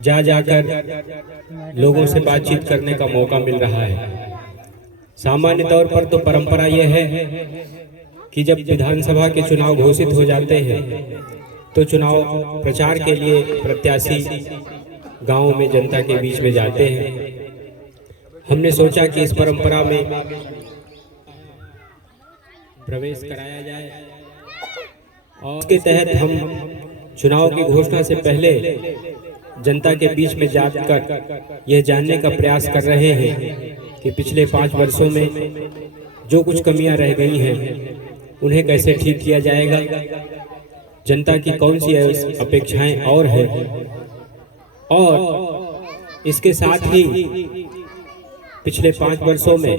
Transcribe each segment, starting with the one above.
जा जाकर लोगों से बातचीत करने का मौका मिल रहा है। सामान्य तौर पर तो परंपरा यह है कि जब विधानसभा के चुनाव घोषित हो जाते हैं तो चुनाव प्रचार के लिए प्रत्याशी गांवों में जनता के बीच में जाते हैं। हमने सोचा कि इस परंपरा में प्रवेश कराया जाए और उसके तहत हम चुनाव की घोषणा से पहले जनता के बीच में जाकर यह जानने का प्रयास कर रहे हैं कि पिछले 5 वर्षों में जो कुछ कमियां रह गई हैं उन्हें कैसे ठीक किया जाएगा, जनता की कौन सी अपेक्षाएं और हैं, और इसके साथ ही पिछले 5 वर्षों में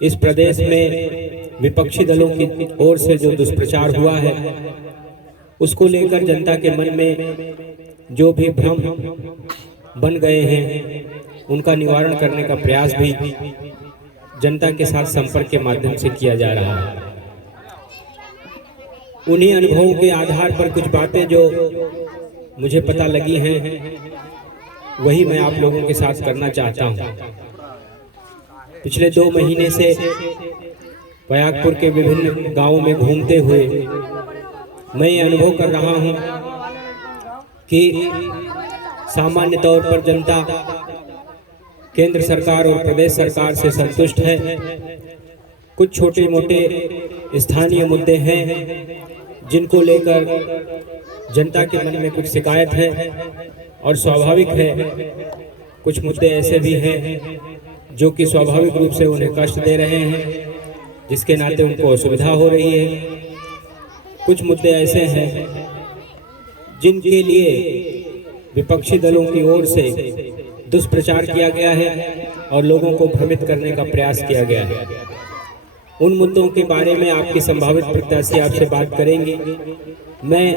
इस प्रदेश में विपक्षी दलों की ओर से जो दुष्प्रचार हुआ है उसको लेकर जनता के मन में जो भी भ्रम बन गए हैं उनका निवारण करने का प्रयास भी जनता के साथ संपर्क के माध्यम से किया जा रहा है। उन्हीं अनुभवों के आधार पर कुछ बातें जो मुझे पता लगी हैं वही मैं आप लोगों के साथ करना चाहता हूं। पिछले 2 महीने से पयागपुर के विभिन्न गांवों में घूमते हुए मैं ये अनुभव कर रहा हूं कि सामान्य तौर पर जनता केंद्र सरकार और प्रदेश सरकार से संतुष्ट है। कुछ छोटे मोटे स्थानीय मुद्दे हैं जिनको लेकर जनता के मन में कुछ शिकायत है और स्वाभाविक है। कुछ मुद्दे ऐसे भी हैं जो कि स्वाभाविक रूप से उन्हें कष्ट दे रहे हैं, जिसके नाते उनको असुविधा हो रही है। कुछ मुद्दे ऐसे हैं जिनके लिए विपक्षी दलों की ओर से दुष्प्रचार किया गया है और लोगों को भ्रमित करने का प्रयास किया गया है। उन मुद्दों के बारे में आपकी संभावित प्रत्याशी आपसे बात करेंगे। मैं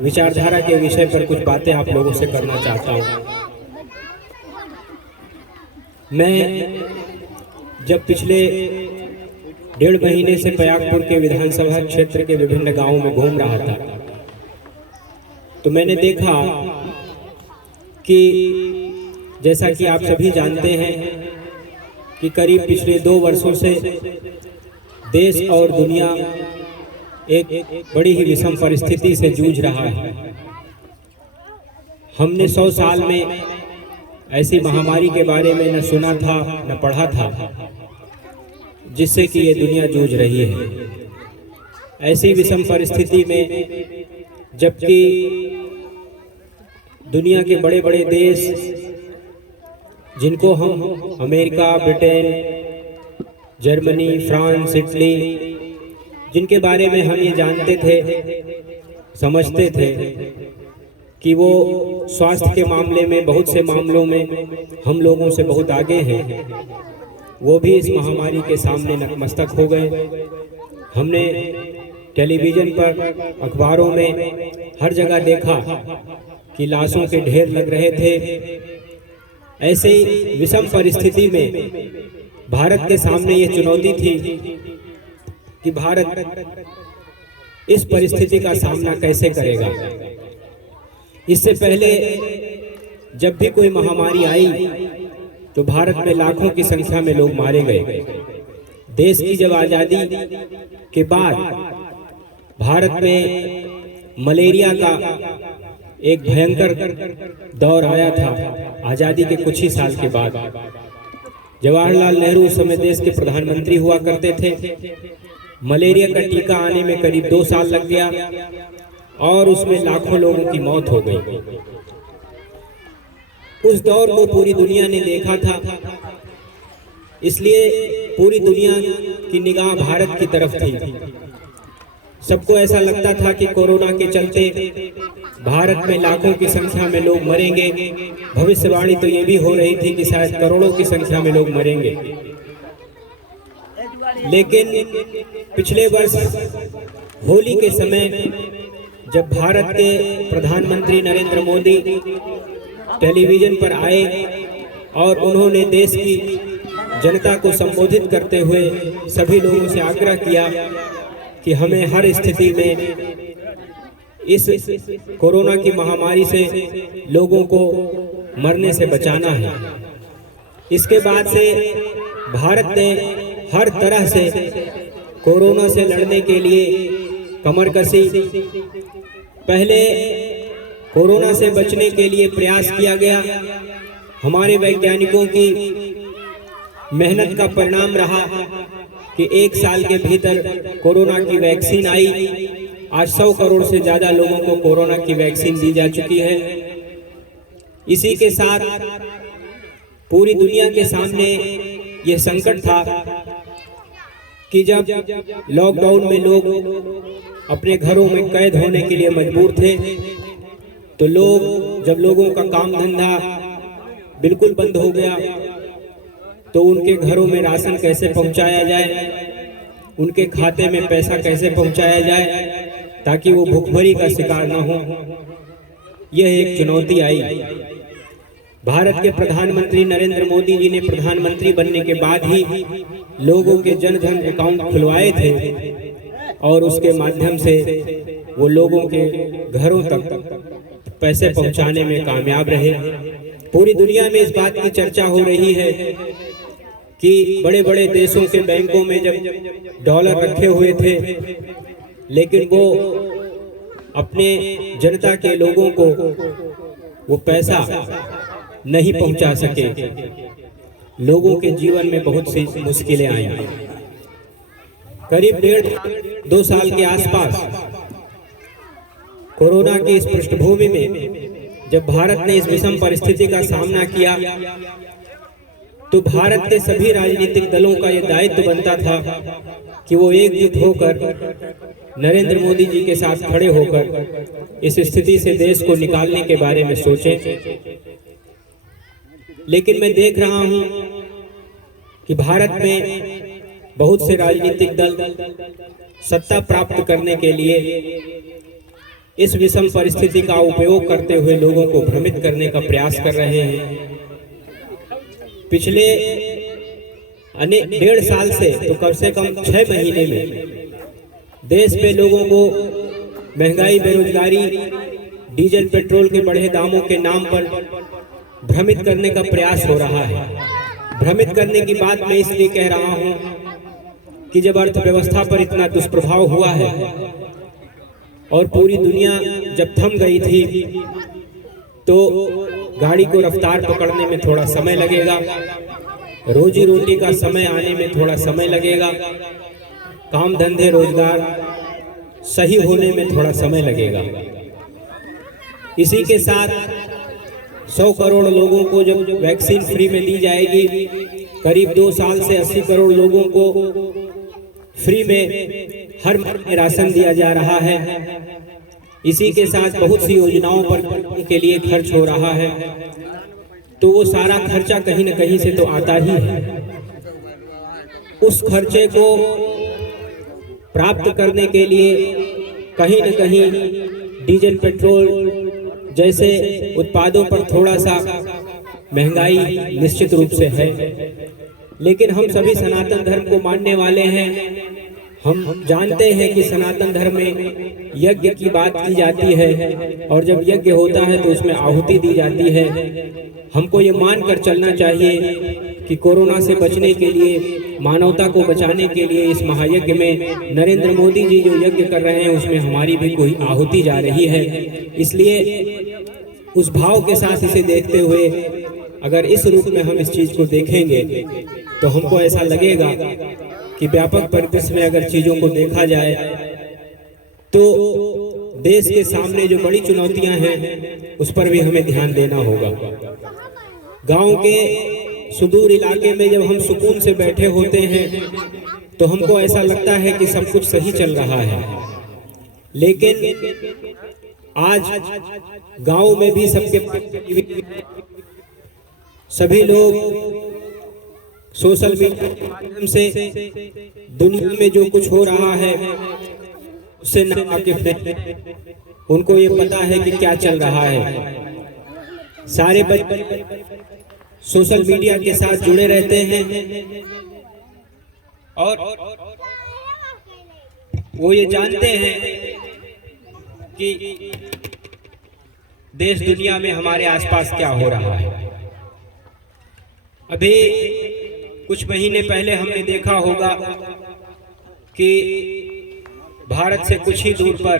विचारधारा के विषय पर कुछ बातें आप लोगों से करना चाहता हूं। मैं जब पिछले 1.5 महीने से पयागपुर के विधानसभा क्षेत्र के विभिन्न गांवों में घूम रहा था तो मैंने देखा कि जैसा कि आप सभी जानते हैं कि करीब पिछले 2 वर्षों से देश और दुनिया एक बड़ी ही विषम परिस्थिति से जूझ रहा है। हमने 100 साल में ऐसी महामारी के बारे में न सुना था न पढ़ा था जिससे कि ये दुनिया जूझ रही है। ऐसी विषम परिस्थिति में जबकि दुनिया के बड़े बड़े देश जिनको हम America, Britain, Germany, France, Italy, जिनके बारे में हम ये जानते थे, समझते थे कि वो स्वास्थ्य के मामले में बहुत से मामलों में हम लोगों से बहुत आगे हैं, वो भी इस महामारी के सामने नतमस्तक हो गए। हमने टेलीविज़न पर, अखबारों में हर जगह देखा कि लाशों के ढेर लग रहे थे। ऐसे ही विषम परिस्थिति में भारत के सामने ये चुनौती थी कि भारत इस परिस्थिति का सामना कैसे करेगा। इससे पहले जब भी कोई महामारी आई तो भारत में लाखों की संख्या में लोग मारे गए। देश की जब आज़ादी के बाद भारत में मलेरिया का एक भयंकर दौर आया था। आज़ादी के कुछ ही साल के बाद जवाहरलाल नेहरू उस समय देश के प्रधानमंत्री हुआ करते थे। मलेरिया का टीका आने में करीब 2 साल लग गया और उसमें लाखों लोगों की मौत हो गई। उस दौर को पूरी दुनिया ने देखा था, इसलिए पूरी दुनिया की निगाह भारत की तरफ थी। सबको ऐसा लगता था कि कोरोना के चलते भारत में लाखों की संख्या में लोग मरेंगे। भविष्यवाणी तो ये भी हो रही थी कि शायद करोड़ों की संख्या में लोग मरेंगे। लेकिन पिछले वर्ष होली के समय जब भारत के प्रधानमंत्री नरेंद्र मोदी टेलीविज़न पर आए और उन्होंने देश की जनता को संबोधित करते हुए सभी लोगों से आग्रह किया कि हमें हर स्थिति में इस कोरोना की महामारी से लोगों को मरने से बचाना है। इसके बाद से भारत ने हर तरह से कोरोना से लड़ने के लिए कमर कसी। पहले कोरोना से बचने के लिए प्रयास किया गया। हमारे वैज्ञानिकों की मेहनत का परिणाम रहा कि 1 साल के भीतर कोरोना की वैक्सीन आई। आज 100 करोड़ से ज्यादा लोगों को कोरोना की वैक्सीन दी जा चुकी है। इसी के साथ पूरी दुनिया के सामने यह संकट था कि जब लॉकडाउन में लोग अपने घरों में कैद होने के लिए मजबूर थे, तो जब लोगों का काम धंधा बिल्कुल बंद हो गया, तो उनके घरों में राशन कैसे पहुंचाया जाए, उनके खाते में पैसा कैसे पहुंचाया जाए ताकि वो भूखमरी का शिकार न हो। यह एक चुनौती आई। भारत के प्रधानमंत्री नरेंद्र मोदी जी ने प्रधानमंत्री बनने के बाद ही लोगों के जन धन अकाउंट खुलवाए थे और उसके माध्यम से वो लोगों के घरों तक पैसे पहुंचाने में कामयाब रहे। पूरी दुनिया में इस बात की चर्चा हो रही है कि बड़े बड़े देशों के बैंकों में जब डॉलर रखे हुए थे, लेकिन वो अपने जनता के लोगों को वो पैसा नहीं पहुंचा सके। लोगों के जीवन में बहुत सी मुश्किलें आई। करीब 1.5-2 साल के आसपास कोरोना की इस पृष्ठभूमि में जब भारत ने इस विषम परिस्थिति का सामना किया, तो भारत के सभी राजनीतिक दलों का यह दायित्व बनता था कि वो एकजुट होकर नरेंद्र मोदी जी के साथ खड़े होकर इस स्थिति से देश को निकालने के बारे में सोचें। लेकिन मैं देख रहा हूं कि भारत में बहुत से राजनीतिक दल सत्ता प्राप्त करने के लिए इस विषम परिस्थिति का उपयोग करते हुए लोगों को भ्रमित करने का प्रयास कर रहे हैं। पिछले 1.5 साल से तो कम से कम 6 महीने में देश पे लोगों को महंगाई, बेरोजगारी, डीजल पेट्रोल के बढ़े दामों के नाम पर भ्रमित करने का प्रयास हो रहा है। भ्रमित करने की बात मैं इसलिए कह रहा हूं कि जब अर्थव्यवस्था पर इतना दुष्प्रभाव हुआ है और पूरी दुनिया जब थम गई थी, तो गाड़ी को रफ्तार पकड़ने में थोड़ा समय लगेगा, रोजी रोटी का समय आने में थोड़ा समय लगेगा, काम धंधे रोजगार सही होने में थोड़ा समय लगेगा। इसी के साथ 100 करोड़ लोगों को जब वैक्सीन फ्री में दी जाएगी, करीब 2 साल से 80 करोड़ लोगों को फ्री में हर महीने राशन दिया जा रहा है। इसी के साथ बहुत सी योजनाओं पर के लिए खर्च हो रहा है, तो वो सारा खर्चा कहीं न कहीं से तो आता ही है। उस खर्चे को प्राप्त करने के लिए कहीं न कहीं डीजल पेट्रोल जैसे उत्पादों पर थोड़ा सा महंगाई निश्चित रूप से है। लेकिन हम सभी सनातन धर्म को मानने वाले हैं। हम जानते हैं कि सनातन धर्म में यज्ञ की बात की जाती है और जब यज्ञ होता है तो उसमें आहुति दी जाती है। हमको ये मानकर चलना चाहिए कि कोरोना से बचने के लिए, मानवता को बचाने के लिए इस महायज्ञ में नरेंद्र मोदी जी जो यज्ञ कर रहे हैं उसमें हमारी भी कोई आहुति जा रही है। इसलिए उस भाव के साथ इसे देखते हुए अगर इस रूप में हम इस चीज को देखेंगे तो हमको ऐसा लगेगा कि व्यापक परिदृश्य में अगर चीजों को देखा जाए तो देश के सामने जो बड़ी चुनौतियां हैं उस पर भी हमें ध्यान देना होगा। गांव के सुदूर इलाके में जब हम सुकून से बैठे होते हैं तो हमको ऐसा लगता है कि सब कुछ सही चल रहा है, लेकिन आज गांव में भी सभी लोग सोशल मीडिया के माध्यम से दुनिया में जो कुछ हो रहा है उससे नावाकिफ हैं। उनको ये पता है कि क्या चल रहा है। सारे बच्चे सोशल मीडिया के साथ जुड़े रहते हैं और वो ये जानते हैं कि देश दुनिया में हमारे आसपास क्या हो रहा है। अभी कुछ महीने पहले हमने देखा होगा कि भारत से कुछ ही दूर पर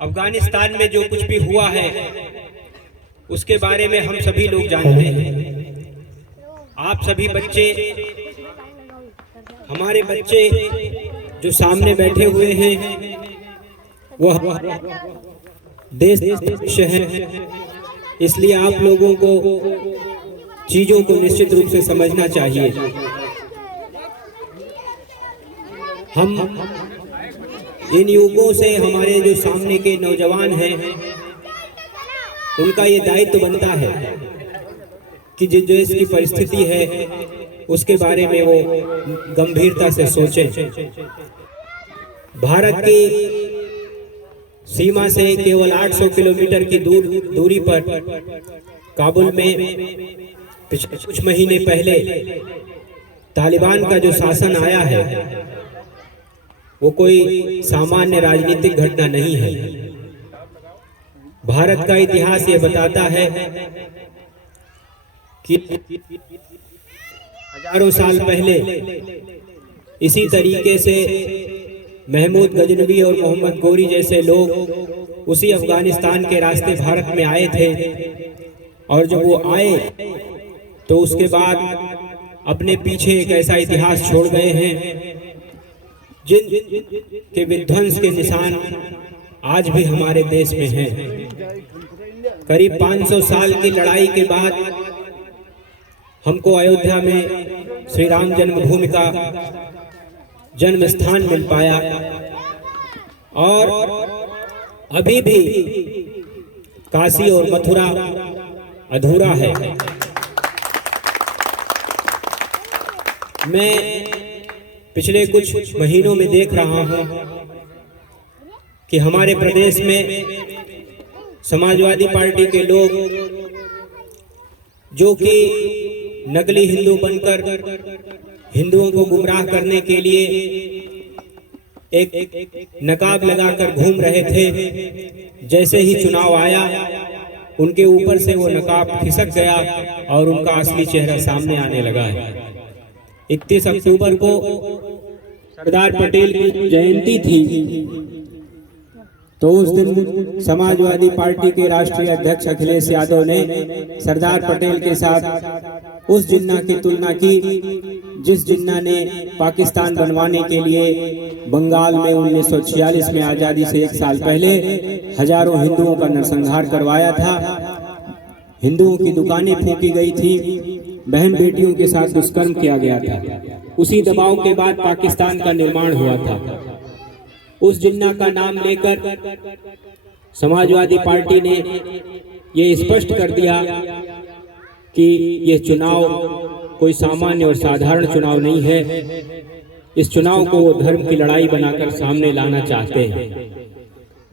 अफगानिस्तान में जो कुछ भी हुआ है उसके बारे में हम सभी लोग जानते हैं। आप सभी बच्चे, हमारे बच्चे जो सामने बैठे हुए हैं वह देश है, इसलिए आप लोगों को चीजों को निश्चित रूप से समझना चाहिए। हम इन युगों से हमारे जो सामने के नौजवान हैं उनका ये दायित्व बनता है कि जो देश की परिस्थिति है उसके बारे में वो गंभीरता से सोचें। भारत की सीमा से केवल 800 किलोमीटर की दूरी पर काबुल में कुछ महीने पहले तालिबान का जो शासन आया है वो कोई सामान्य राजनीतिक घटना नहीं है। भारत का इतिहास ये बताता है कि हजारों साल पहले इसी तरीके से महमूद गजनवी और मोहम्मद गोरी जैसे लोग उसी अफगानिस्तान के रास्ते भारत में आए थे, और जब वो आए तो उसके बाद अपने पीछे एक ऐसा इतिहास छोड़ गए हैं जिन के विध्वंस के निशान आज भी हमारे देश में हैं। करीब 500 साल की लड़ाई के बाद हमको अयोध्या में श्री राम जन्मभूमि का जन्म स्थान मिल पाया, और अभी भी काशी और मथुरा अधूरा है। मैं पिछले कुछ महीनों में देख रहा हूं कि हमारे प्रदेश में समाजवादी पार्टी के लोग जो कि नकली हिंदू बनकर हिंदुओं को गुमराह करने के लिए एक नकाब लगाकर घूम रहे थे, जैसे ही चुनाव आया उनके ऊपर से वो नकाब खिसक गया और उनका असली चेहरा सामने आने लगा है। 31 अक्टूबर को सरदार पटेल की जयंती थी, तो उस दिन समाजवादी पार्टी के राष्ट्रीय अध्यक्ष अखिलेश यादव ने सरदार पटेल के साथ उस जिन्ना की तुलना की जिस जिन्ना ने पाकिस्तान बनवाने के लिए बंगाल में 1946 में आजादी से 1 साल पहले हजारों हिंदुओं का नरसंहार करवाया था। हिंदुओं की दुकानें फूंकी गई थी, बहन बेटियों के साथ दुष्कर्म किया गया था। उसी दबाव के बाद पाकिस्तान का निर्माण हुआ था। उस जिन्ना का नाम लेकर समाजवादी पार्टी ने ये स्पष्ट कर दिया कि ये चुनाव कोई सामान्य और साधारण चुनाव नहीं है। इस चुनाव को वो धर्म की लड़ाई बनाकर सामने लाना चाहते हैं।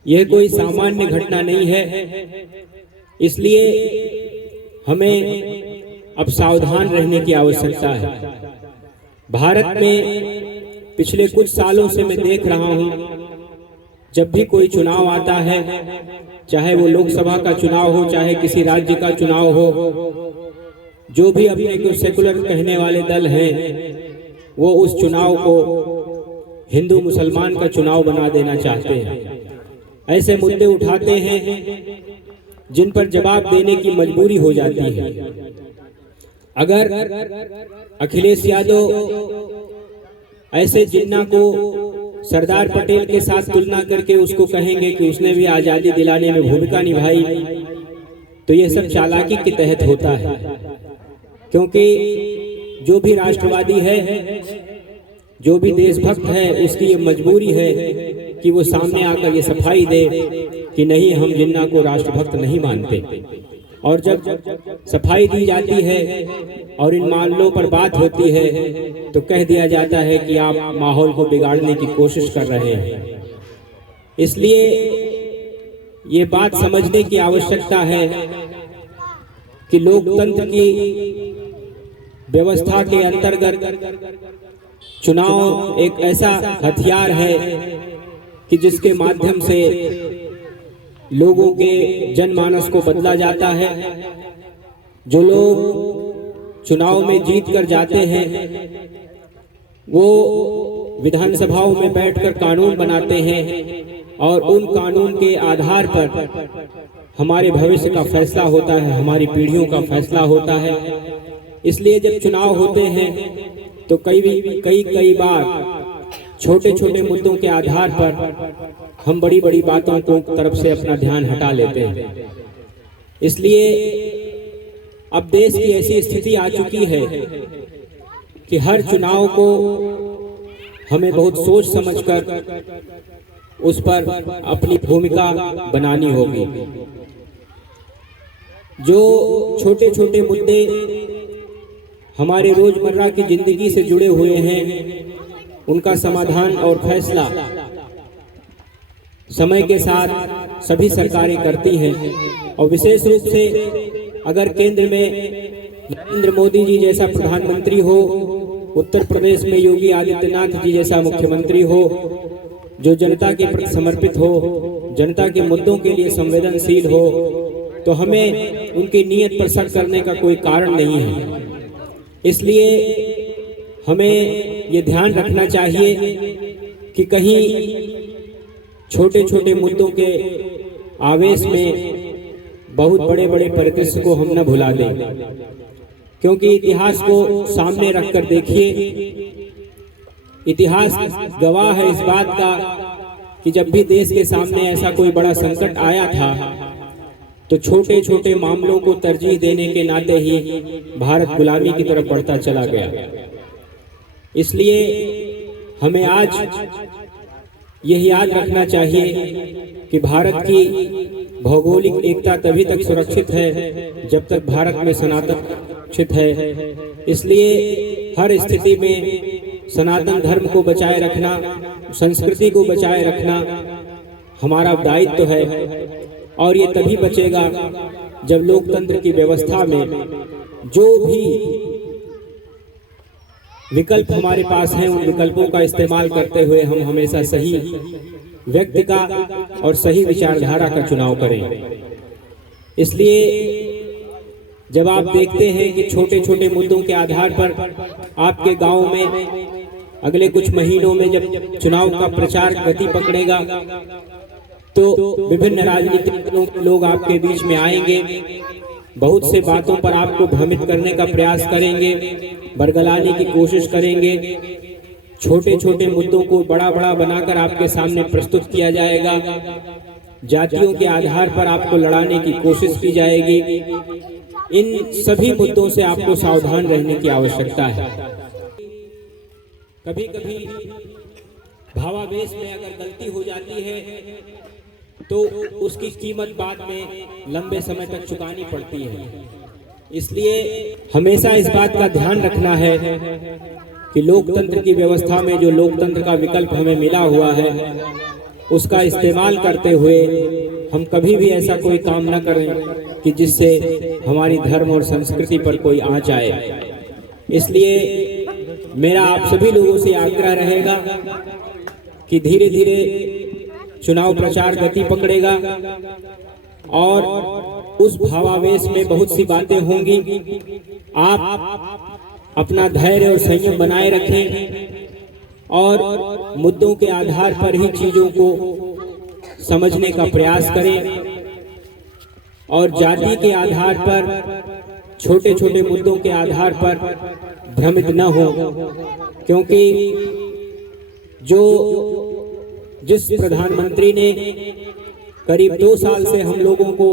यह कोई सामान्य घटना नहीं है, इसलिए हमें अब सावधान रहने की आवश्यकता है। भारत में पिछले कुछ सालों से मैं देख रहा हूं, जब भी कोई चुनाव आता है, चाहे वो लोकसभा का चुनाव हो, चाहे किसी राज्य का चुनाव हो, जो भी अपने को सेकुलर कहने वाले दल हैं वो उस चुनाव को हिंदू मुसलमान का चुनाव बना देना चाहते हैं। ऐसे मुद्दे उठाते हैं जिन पर जवाब देने की मजबूरी हो जाती है। अगर अखिलेश यादव ऐसे जिन्ना को सरदार पटेल के साथ तुलना करके उसको कहेंगे कि उसने भी आजादी दिलाने में भूमिका निभाई, तो ये सब चालाकी के तहत होता है, क्योंकि जो भी राष्ट्रवादी है, जो भी देशभक्त है, उसकी ये मजबूरी है कि वो सामने आकर ये सफाई दे कि नहीं, हम जिन्ना को राष्ट्रभक्त नहीं मानते। और जब सफाई दी जाती है और इन मामलों पर बात होती है तो कह दिया जाता है कि आप माहौल को बिगाड़ने की कोशिश कर रहे हैं। इसलिए ये बात समझने की आवश्यकता है कि लोकतंत्र की व्यवस्था के अंतर्गत चुनाव एक ऐसा हथियार है कि जिसके माध्यम से लोगों के जनमानस को बदला जाता है। जो लोग चुनाव में जीत कर जाते हैं वो विधानसभाओं में बैठकर कानून बनाते हैं और उन कानून के आधार पर हमारे भविष्य का फैसला होता है, हमारी पीढ़ियों का फैसला होता है। इसलिए जब चुनाव होते हैं तो कई बार छोटे छोटे मुद्दों के आधार पर हम बड़ी बड़ी बातों को तरफ से अपना ध्यान हटा लेते हैं। इसलिए अब देश की ऐसी स्थिति आ चुकी है कि हर चुनाव को हमें बहुत सोच समझकर उस पर अपनी भूमिका बनानी होगी। जो छोटे छोटे मुद्दे हमारे रोजमर्रा की जिंदगी से जुड़े हुए हैं उनका समाधान और फैसला समय के साथ सभी सरकारें करती हैं और विशेष रूप से अगर केंद्र में नरेंद्र मोदी जी जैसा प्रधानमंत्री हो, उत्तर प्रदेश में योगी आदित्यनाथ जी जैसा मुख्यमंत्री हो, जो जनता के प्रति समर्पित हो, जनता के मुद्दों के लिए संवेदनशील हो, तो हमें उनकी नीयत पर शक करने का कोई कारण नहीं है। इसलिए हमें ये ध्यान रखना चाहिए कि कहीं छोटे छोटे मुद्दों के आवेश में बहुत बड़े बड़े परिदृश्य को हम न भुला दें, क्योंकि इतिहास को सामने रखकर देखिए, इतिहास गवाह है इस बात का कि जब भी देश के सामने ऐसा कोई बड़ा संकट आया था तो छोटे छोटे मामलों को तरजीह देने के नाते ही भारत गुलामी की तरफ बढ़ता चला गया। इसलिए हमें आज यह याद रखना चाहिए कि भारत की भौगोलिक एकता तभी तक सुरक्षित है जब तक भारत में सनातन सुरक्षित है। इसलिए हर स्थिति में सनातन धर्म को बचाए रखना, संस्कृति को बचाए रखना हमारा दायित्व है और ये तभी बचेगा जब लोकतंत्र की व्यवस्था में जो भी विकल्प हमारे पास हैं उन विकल्पों का इस्तेमाल करते हुए हम हमेशा सही व्यक्ति का और सही विचारधारा का चुनाव करें। इसलिए जब आप देखते हैं कि छोटे छोटे मुद्दों के आधार पर आपके गांव में अगले कुछ महीनों में जब चुनाव का प्रचार गति पकड़ेगा तो विभिन्न राजनीतिक लोग आपके बीच में आएंगे, बहुत से बातों पर आपको भ्रमित करने का प्रयास करेंगे, बरगलाने की कोशिश करेंगे। छोटे छोटे मुद्दों को बड़ा बड़ा बनाकर आपके सामने प्रस्तुत किया जाएगा, जातियों के आधार पर आपको लड़ाने की कोशिश की जाएगी। इन सभी मुद्दों से आपको सावधान रहने की आवश्यकता है। कभी कभी भावावेश में अगर गलती हो जाती है तो उसकी कीमत बाद में लंबे समय तक चुकानी पड़ती है। इसलिए हमेशा इस बात का ध्यान रखना है कि लोकतंत्र की व्यवस्था में जो लोकतंत्र का विकल्प हमें मिला हुआ है उसका इस्तेमाल करते हुए हम कभी भी ऐसा कोई काम न करें कि जिससे हमारी धर्म और संस्कृति पर कोई आंच आए। इसलिए मेरा आप सभी लोगों से आग्रह रहेगा कि धीरे धीरे चुनाव प्रचार गति पकड़ेगा और उस भावावेश में बहुत सी बातें होंगी। आप अपना धैर्य और संयम बनाए रखें और मुद्दों के आधार पर ही चीजों को समझने का प्रयास करें और जाति के आधार पर, छोटे छोटे मुद्दों के आधार पर भ्रमित न हो, क्योंकि जिस प्रधानमंत्री ने करीब 2 साल से हम लोगों को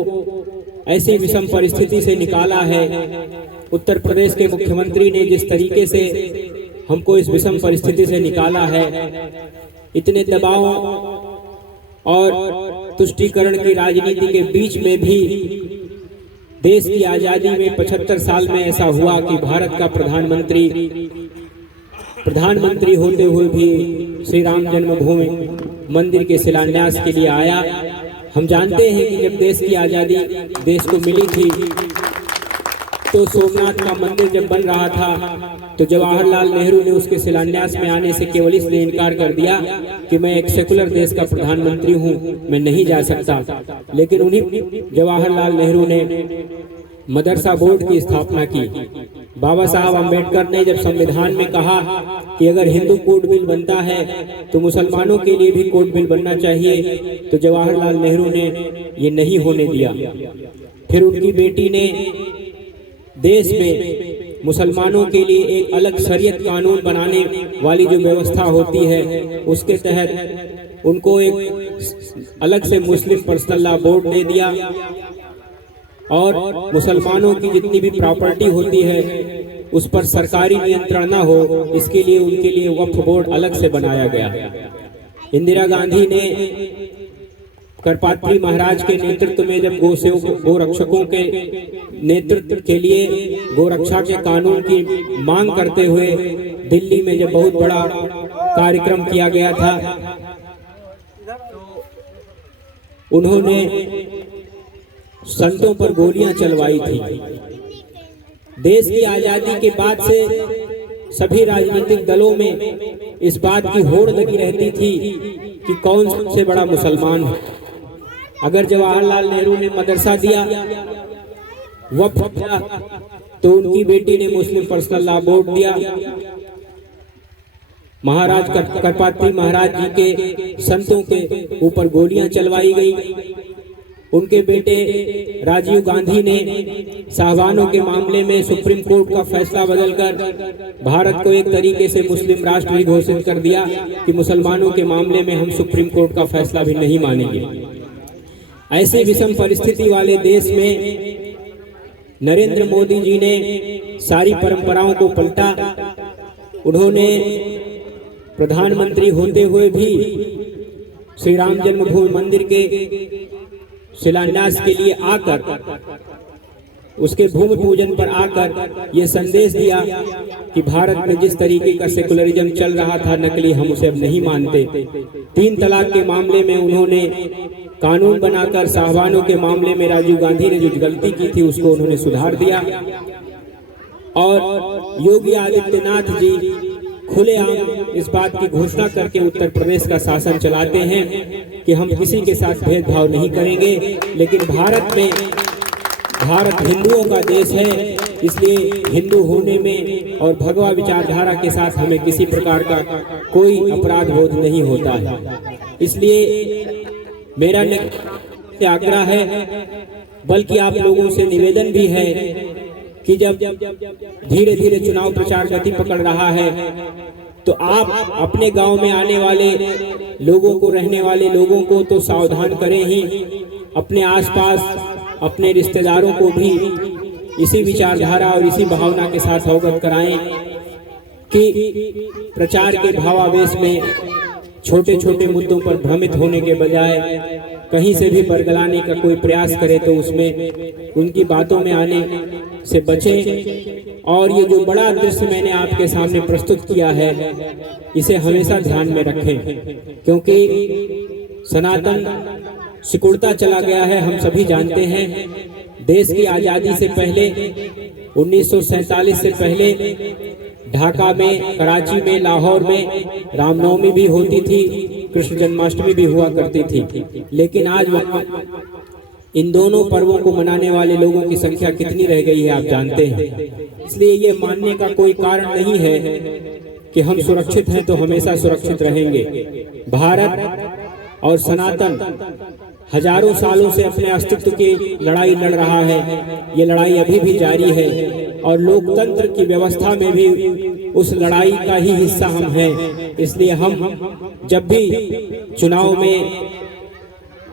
ऐसी विषम परिस्थिति से निकाला है, उत्तर प्रदेश के मुख्यमंत्री ने जिस तरीके से हमको इस विषम परिस्थिति से निकाला है, इतने दबाव और तुष्टीकरण की राजनीति के बीच में भी देश की आजादी में 75 साल में ऐसा हुआ कि भारत का प्रधानमंत्री होते हुए भी श्री राम जन्मभूमि मंदिर के शिलान्यास के लिए आया। हम जानते हैं कि जब देश की आजादी देश को मिली थी तो सोमनाथ का मंदिर जब बन रहा था तो जवाहरलाल नेहरू ने उसके शिलान्यास में आने से केवल इसलिए इनकार कर दिया कि मैं एक सेकुलर देश का प्रधानमंत्री हूं, मैं नहीं जा सकता। लेकिन उन्हीं जवाहरलाल नेहरू ने मदरसा बोर्ड की स्थापना की। बाबा साहब अम्बेडकर ने जब संविधान में कहा कि अगर हिंदू कोड बिल बनता है तो मुसलमानों के लिए भी कोड बिल बनना चाहिए, तो जवाहरलाल नेहरू ने ये नहीं होने दिया। फिर उनकी बेटी ने देश में मुसलमानों के लिए एक अलग शरीयत कानून बनाने वाली जो व्यवस्था होती है उसके तहत उनको एक अलग से मुस्लिम पर्सनल लॉ बोर्ड दे दिया और मुसलमानों की जितनी भी प्रॉपर्टी होती है उस पर सरकारी नियंत्रण न हो, इसके लिए उनके लिए वक्फ बोर्ड अलग से बनाया गया। इंदिरा गांधी ने करपात्री महाराज के नेतृत्व में जब गोरक्षकों के नेतृत्व के लिए गोरक्षा के कानून की मांग करते हुए दिल्ली में जब बहुत बड़ा कार्यक्रम किया गया था, उन्होंने संतों पर गोलियां चलवाई थी। देश की आजादी के बाद से सभी राजनीतिक दलों में इस बात की होड़ लगी रहती थी कि कौन सबसे बड़ा मुसलमान है। अगर जवाहरलाल नेहरू ने मदरसा दिया, वक्फ दिया, तो उनकी बेटी ने मुस्लिम पर्सनल लॉ बोर्ड दिया। महाराज करपात्री महाराज जी के संतों के ऊपर गोलियां चलवाई गई। उनके बेटे राजीव गांधी ने साहबानों के मामले में सुप्रीम कोर्ट का फैसला बदलकर भारत को एक तरीके से मुस्लिम राष्ट्र भी घोषित कर दिया कि मुसलमानों के मामले में हम सुप्रीम कोर्ट का फैसला भी नहीं मानेंगे। ऐसी विषम परिस्थिति वाले देश में नरेंद्र मोदी जी ने सारी परंपराओं को पलटा। उन्होंने प्रधानमंत्री होते हुए भी श्री राम जन्मभूमि मंदिर के शिलान्यास के लिए आकर, उसके भूमि पूजन पर आकर ये संदेश दिया कि भारत में जिस तरीके का सेकुलरिज्म चल रहा था नकली, हम उसे अब नहीं मानते। 3 तलाक के मामले में उन्होंने कानून बनाकर साहबानों के मामले में राजीव गांधी ने जो गलती की थी उसको उन्होंने सुधार दिया। और योगी आदित्यनाथ जी खुलेआम इस बात की घोषणा करके उत्तर प्रदेश का शासन चलाते हैं कि हम किसी के साथ भेदभाव नहीं करेंगे, लेकिन भारत हिंदुओं का देश है, इसलिए हिंदू होने में और भगवा विचारधारा के साथ हमें किसी प्रकार का कोई अपराध बोध नहीं होता है। इसलिए मेरा आग्रह है, बल्कि आप लोगों से निवेदन भी है कि जब धीरे धीरे चुनाव प्रचार गति पकड़ रहा है तो आप अपने गांव में आने वाले लोगों को, रहने वाले लोगों को तो सावधान करें ही, अपने आसपास अपने रिश्तेदारों को भी इसी विचारधारा और इसी भावना के साथ अवगत कराएं कि प्रचार के भावावेश में छोटे छोटे मुद्दों पर भ्रमित होने के बजाय कहीं से भी बरगलाने का कोई प्रयास करे तो उसमें उनकी बातों में आने से बचें। और ये जो बड़ा दृश्य मैंने आपके सामने प्रस्तुत किया है इसे हमेशा ध्यान में रखें, क्योंकि सनातन सिकुड़ता चला गया है। हम सभी जानते हैं देश की आज़ादी से पहले 1947 से पहले ढाका में, कराची में, लाहौर में रामनवमी भी होती थी, कृष्ण जन्माष्टमी भी हुआ करती थी, लेकिन आज वहाँ इन दोनों पर्वों को मनाने वाले लोगों की संख्या कितनी रह गई है आप जानते हैं। इसलिए ये मानने का कोई कारण नहीं है कि हम सुरक्षित हैं तो हमेशा सुरक्षित रहेंगे। भारत और सनातन हजारों सालों से अपने अस्तित्व की लड़ाई लड़ रहा है, ये लड़ाई अभी भी जारी है और लोकतंत्र की व्यवस्था में भी उस लड़ाई का ही हिस्सा हम हैं। इसलिए हम जब भी चुनाव में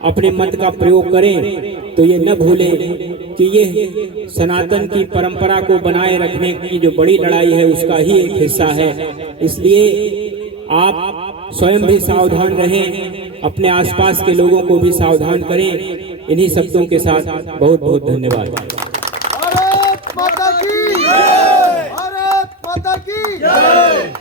अपने मत का प्रयोग करें तो ये न भूलें कि ये सनातन की परंपरा को बनाए रखने की जो बड़ी लड़ाई है उसका ही एक हिस्सा है। इसलिए आप स्वयं भी सावधान रहें, अपने आसपास के लोगों को भी सावधान करें। इन्हीं शब्दों के साथ बहुत बहुत धन्यवाद। भारत माता की जय! भारत माता की जय!